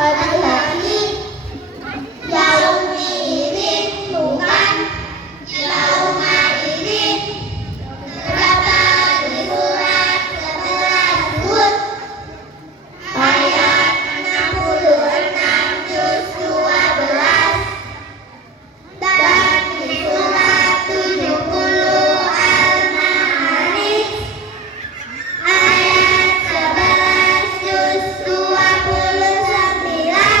Hati-hati, yauma idzin bukan yauma idzin. Terdapat di surat 11 Hud ayat 66 juz 12 dan di surat 70 Al-Ma'arij ayat 11 juz 29.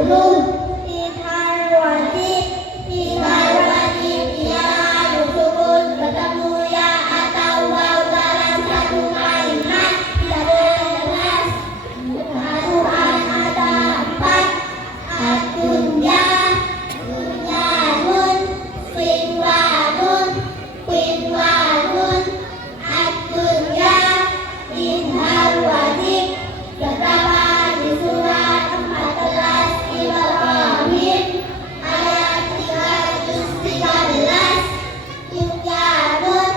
Idhar wajib ialah alif sukun bertemu ya atau waw dalam satu kalimat tidak jelas. Aturan ada 4. Ad-dunya, dunyanun, sinwanun, pinwanun. Ad-dunya, idhar wajib terdapat di surat 14 Ibrahim ayat 3 juz 13. Dunyanun,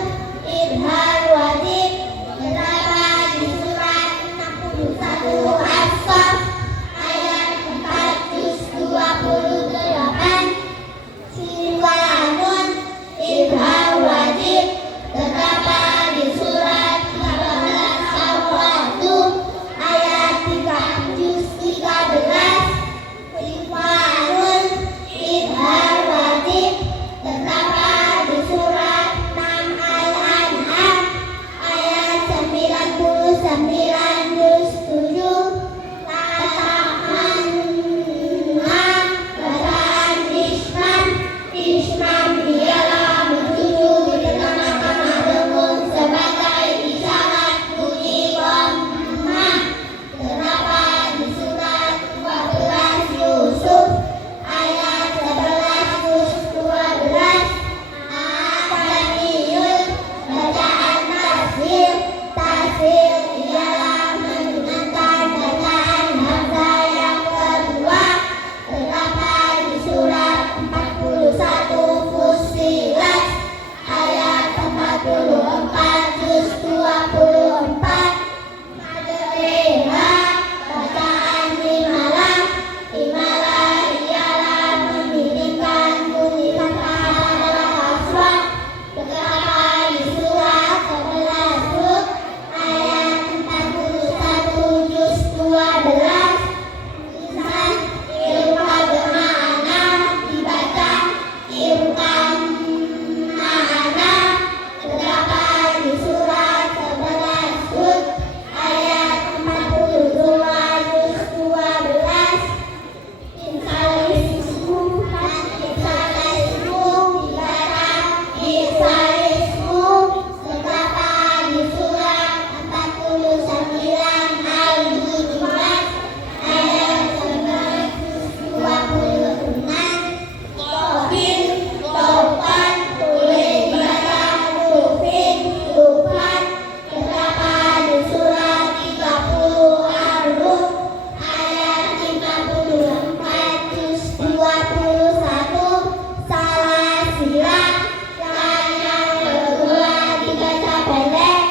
idhar wajib terdapat di surat 61 As-Saff ayat 4 juz 28. Sinwanun, idhar wajib terdapat di surat 13 Al-Qadum ayat 3 juz 13. Sinwanun, idhar wajib terdapat di surat 6 Al-An'am ayat 99 juz 7. Bacaan Ishman. Ishman ialah mencucu di tengah-tengah dengung sebagai isyarat bunyi dhammah. Terdapat di surat 14 Yusuf ayat 11 juz 12. At-Taniyun, bacaan tasghir. Tasghir ialah meringankan bacaan hamzah yang kedua. Terdapat di surat 41 Fussilat ayat 44 juz 24. Madreha, bacaan imalah. Imalah ialah mengirimkan bunyi fathah pada kasrah. Terdapat di surat 11 Hud ayat 41 juz 12. Tulisan irfa bermakna dibaca irfan ma'ana. Terdapat di surat 11 Hud ayat 42 juz 12. Insalismu dibaca insalismu. Terdapat di surat 49 Al-Hujurat ayat 11 juz 26. Tohir, topan, boleh dibaca tufin, tufan. Terdapat di surat 30 Ar-Rum ayat 54 juz 21. Salah silang, yang kedua dibaca pendek.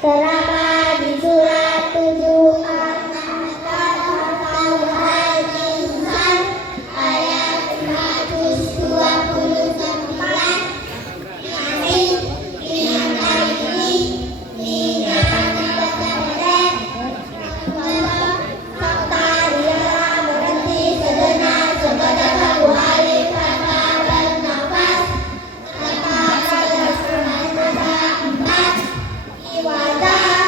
Terdapat di surat 7 Al-Ahqaf Al-Insan ayat 4 juz 29. Ini dibaca pendek. Fakta ialah berhenti sejenak sebagai satu alif kata bernafas. Kata ada 4. Iwadah,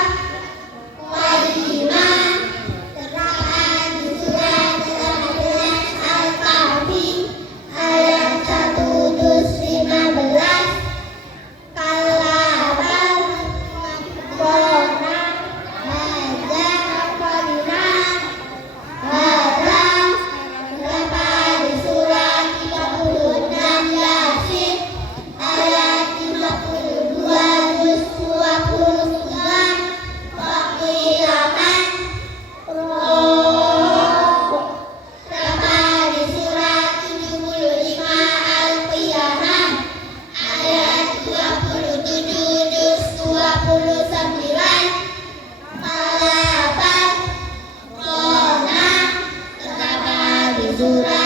wadimah. Terdapat di surat 13 Al-Kahfi ayat 1 juz 15. Kalabal, korona, baca, kodina, hadam. Terdapat di surat 36 Yasin ayat 52 juz 23. Waqilaman, terdapat di surat 75 Al-Qiyamah ayat 27 juz 29. Kalabal, kona, terdapat di surat